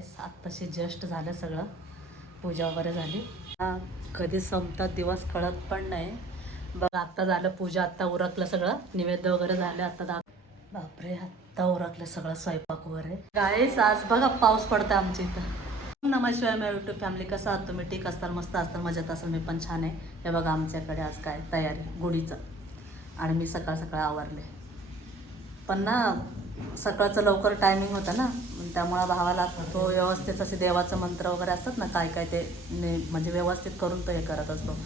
गाईस आत्ताशी just झालं सगळं, पूजा वगैरे झाली. कधी संपतात दिवस कळत पण नाही. बघ आत्ता झालं पूजा, आत्ता उरकलं सगळं, निवेद्य वगैरे झाले. आता बापरे, आत्ता उरकलं सगळं स्वयंपाक वगैरे. गाईस आज बघा पाऊस पडतं आमच्या इथं. नमस्कार माझ्या यूट्यूब फॅमिली, कसं आहात तुम्ही? ठीक असताल, मस्त असताल, मजेत असाल, मी पण छान आहे. हे बघा आमच्याकडे आज काय तयारी गुढीचं, आणि मी सकाळ सकाळ आवरले. पण ना सकाळचं लवकर टायमिंग होतं ना, त्यामुळं भावाला तो व्यवस्थित असे देवाचं मंत्र वगैरे असतात ना, काय काय ते म्हणजे व्यवस्थित करून तो हे करत असतो.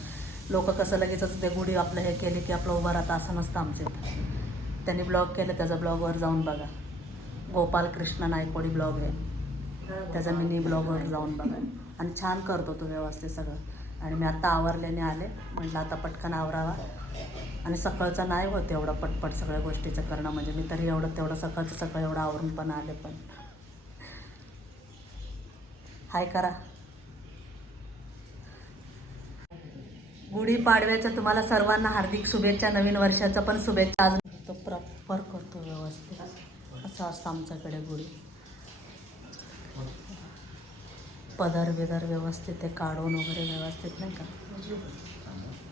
लोक कसं लगेचच ते गुढी आपलं हे केली की आपलं उभं राहतं, असं नसतं आमच्या इथं. त्यांनी ब्लॉग केलं, त्याचा ब्लॉगवर जाऊन बघा. गोपाल कृष्ण नायकवडी ब्लॉग आहे, त्याचा मिनी ब्लॉगवर जाऊन बघा. आणि छान करतो तो व्यवस्थित सगळं. आणि मी आत्ता आवरल्याने आले, म्हटलं आता पटकन आवरावा. आणि सकाळचं नाही होत एवढं पटपट सगळ्या गोष्टीचं करणं, म्हणजे मी तरी तेवढं सकाळचं एवढं आवरून पण आले. पण हाय करा. गुढीपाडव्याच्या तुम्हाला सर्वांना हार्दिक शुभेच्छा, नवीन वर्षाचं पण शुभेच्छा. आज तो प्रॉपर करतो व्यवस्थित, असं असतं आमच्याकडे गुढी. पदर बिदर व्यवस्थित ते काढून वगैरे व्यवस्थित, नाही का?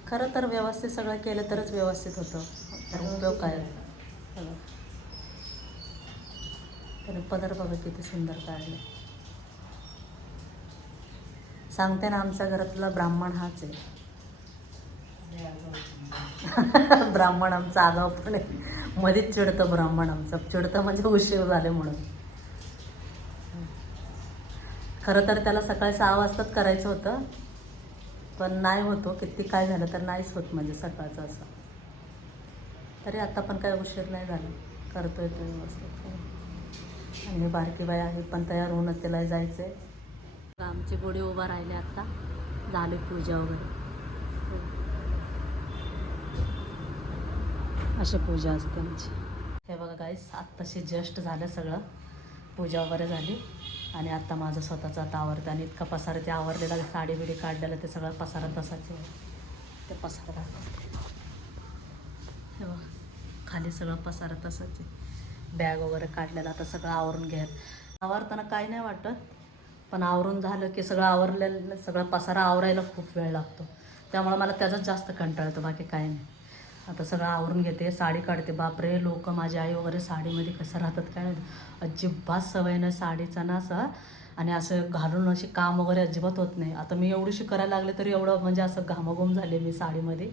खरं तर व्यवस्थित सगळं केलं तरच व्यवस्थित होतं. तर उपयोग काय बघा, त्याने पदर बघा किती सुंदर काढले. सांगते ना, आमच्या घरातला ब्राह्मण हाच आहे. ब्राह्मण आमचा आगाव पण आहे, मध्येच चिडतं ब्राह्मण आमचं. चिडतं म्हणजे उशीर झाले म्हणून. खरं तर त्याला सकाळी 6 वाजताच करायचं होतं, पण नाही होतो. किती काय झालं तर नाहीच होत म्हणजे सकाळचं असं. तरी आता पण काय उशीर नाही झाला, करतोय तो व्यवस्थित. आणि हे बारकी बाई आहे पण तयार होऊनच त्याला जायचं आहे. आमची गुढी उभा राहिली, आत्ता झाली पूजा वगैरे. अशी पूजा असते आमची. हे बघा गाईस आत्ताशी जस्ट झालं सगळं, पूजा वगैरे झाली. आणि आता माझं स्वतःचं आता आवडतं. आणि इतका पसारा ते आवरलेला, साडी बिडी काढलेलं, ते सगळं पसारा तसाच आहे. ते पसारा हे बघा, खाली सगळं पसारा तसाच आहे. बॅग वगैरे काढलेलं, आता सगळं आवरून घ्यायला. आवरताना काही नाही वाटत, पण आवरून झालं की सगळं आवरलेलं, सगळं पसारा आवरायला खूप वेळ लागतो. त्यामुळे मला त्याचाच जास्त कंटाळा येतो, बाकी काही नाही. आता सगळं आवरून घेते, साडी काढते. बापरे, लोक माझी आई वगैरे साडीमध्ये कसं राहतात काय नाही, अजिबात सवय नाही साडीचा ना असं. आणि असं घालून अशी काम वगैरे अजिबात होत नाही. आता मी एवढीशी करायला लागले तरी एवढं म्हणजे असं घामाघूम झाले मी साडीमध्ये.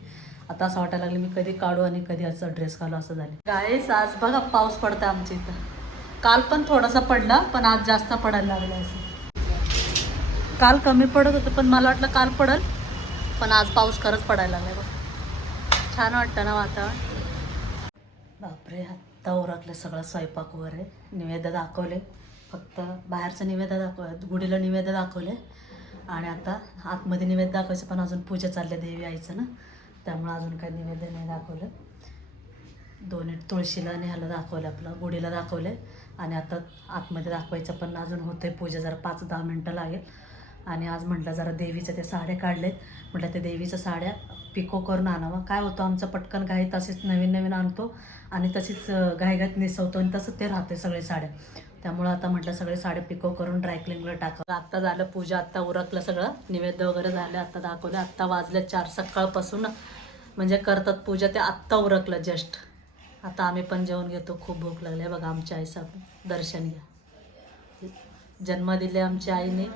आता असं वाटायला लागले मी कधी काढू आणि कधी असं ड्रेस घालू असं झाले. गाईस आज बघा पाऊस पडतं आमच्या इथं. काल पण थोडासा पडला, पण आज जास्त पडायला लागला. असं काल कमी पडत होतं, पण मला वाटलं काल पडल, पण आज पाऊस खरंच पडायला लागलाय बघ. छान वाटतं ना वातावरण. बापरे, आत्ता उरकलं सगळं स्वयंपाक वगैरे. निवेद्य दाखवले, फक्त बाहेरचं निवेद्य गुढीला निवेद्य दाखवले. आणि आता आतमध्ये निवेद्य दाखवायचं, पण अजून पूजा चालले देवी आईचं ना, त्यामुळं अजून काही निवेद्य नाही दाखवलं. दोन्ही तुळशीला आणि ह्याला दाखवलं, आपलं गुढीला दाखवले. आणि आता आतमध्ये दाखवायचं, पण अजून होते पूजा, जरा 5-10 मिनटं लागेल. आणि आज म्हटलं जरा देवीच्या ते साड्या काढलेत, म्हटलं ते देवीच्या साड्या पिको करून आणावं. काय होतं आमचं पटकन घाई, तसेच नवीन नवीन आणतो आणि तशीच घाईघाईत निसवतो, आणि तसं ते राहते सगळे साड्या. त्यामुळं आता म्हटलं सगळे साड्या पिको करून ड्रायक्लिंगला टाकावं. आत्ता झालं पूजा, आत्ता उरकलं सगळं, निवेद्य वगैरे झालं, आत्ता दाखवलं. आत्ता वाजले 4 सकाळपासून म्हणजे करतात पूजा, ते आत्ता उरकलं जस्ट. आता आम्ही पण जेवण घेतो, खूप भूक लागली. बघा आमच्या आईसाहेब दर्शन घ्या. जन्म दिले आमच्या आईने,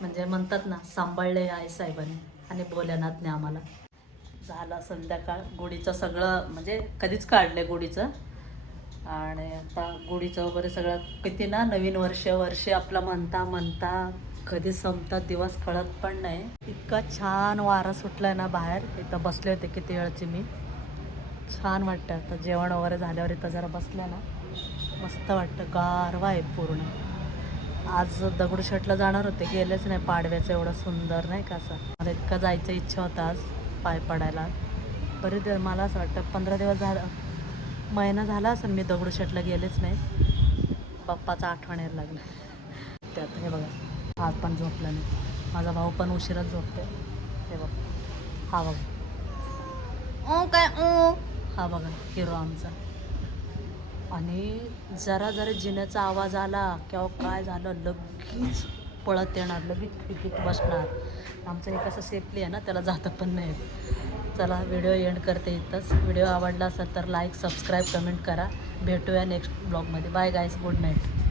म्हणजे म्हणतात ना सांभाळले आईसाहेबांनी आणि भोलेनाथने आम्हाला. झालं संध्याकाळ, गुढीचं सगळं म्हणजे कधीच काढले गुढीचं. आणि आता गुढीचं वगैरे सगळं किती ना, नवीन वर्ष आपलं म्हणता कधी संपतात दिवस कळत पण नाही. इतका छान वारा सुटलाय ना बाहेर. इथं बसले होते किती वेळची मी, छान वाटतं. आता जेवण वगैरे झाल्यावर इथं जरा बसलं ना मस्त वाटतं, गारवा आहे पूर्ण. आज दगडूशेठला जाणार होते, गेलेच नाही. पाडव्याचं एवढं सुंदर नाही का, असं मला इतकं जायचं इच्छा होता आज पाय पडायला. बरेच दिवस, मला असं वाटतं 15 दिवस झालं, महिना झाला असं मी दगडूशेठला गेलेच नाही. बाप्पाचं आठवण यायला लागलं त्यात. हे बघा आज पण झोपला नाही, माझा भाऊ पण उशिराच झोपते. हे बघ, हा बघा ओ काय ओ, हा बघा हिरो आमचा. आणि जरा जिन्याचा आवाज आला किंवा काय झालं लगेच पळत येणार, लगेच खिडकीत बसणार. आमचं हे कसं सेफली आहे ना, त्याला जातं पण नाही. चला व्हिडिओ एंड करते इथंच. व्हिडिओ आवडला असेल तर लाईक, सबस्क्राईब, कमेंट करा. भेटूया नेक्स्ट ब्लॉगमध्ये. Bye guys, good night.